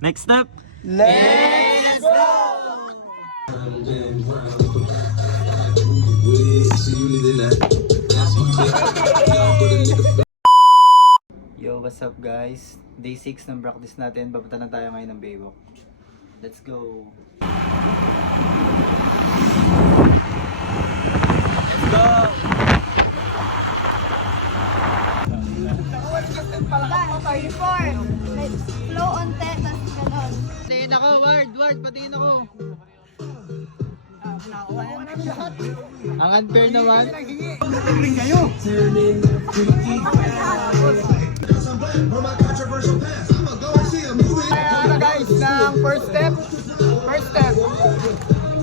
Next step. Let's go! Yo, what's up guys? Day 6 ng practice natin. Papunta na tayo ngayon ng Baywalk. Let's go! Let's go! Flow on tetas, ganon. Patiin ako, Ward! Ward, patiin ako! Ang unfair naman. Ano guys, ng first step,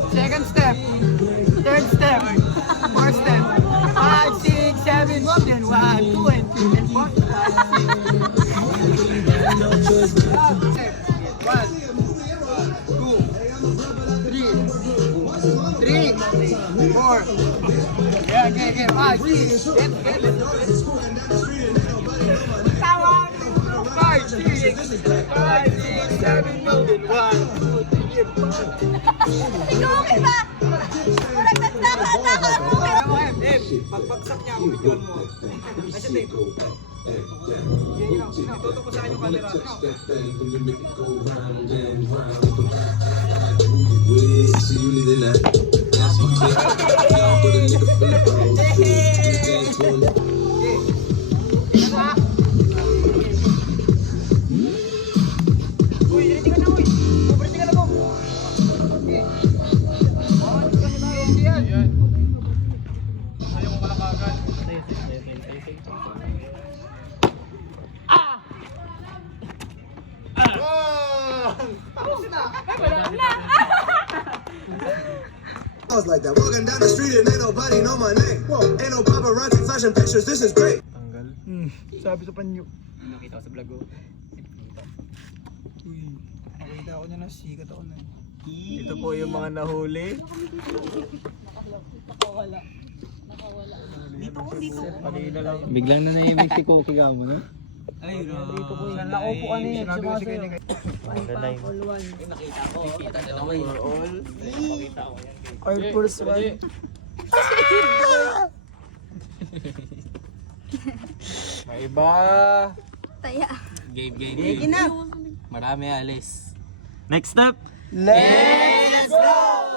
second step, third step, fourth step, 5, 6, 7, 1, then 1, 2, and 3, and 4. 3, 4. Yeah, okay, 5, 6, 5, 6, 7, 1, 2, 3, 4. Ikaw, okay ba? Kurang nagsaka mo. Pagpagsak niya ang bigyan mo. Kasi tape. Ituto ko sa kanya yung camera. Uy, ready ka na, uy. Ready ka na po. Okay. Yan. Ayaw mo malakagan. I was like that, walking down the street and ain't nobody know my name. Ain't no paparazzi flashing pictures, this is great. Sabi sa panyo. Nakita ko sa vlog ko. Uy, nakita ako niya na, sikat ako na. Ito po yung mga nahuli. Kanina lang. Biglang na naimik si Koki ka mo, no? Ay, Dito po yun. Nakaupo ka niya. Sinabi ko si kanya. All Force 1. May iba. Taya. Game. Marami alis. Next step. Let's go!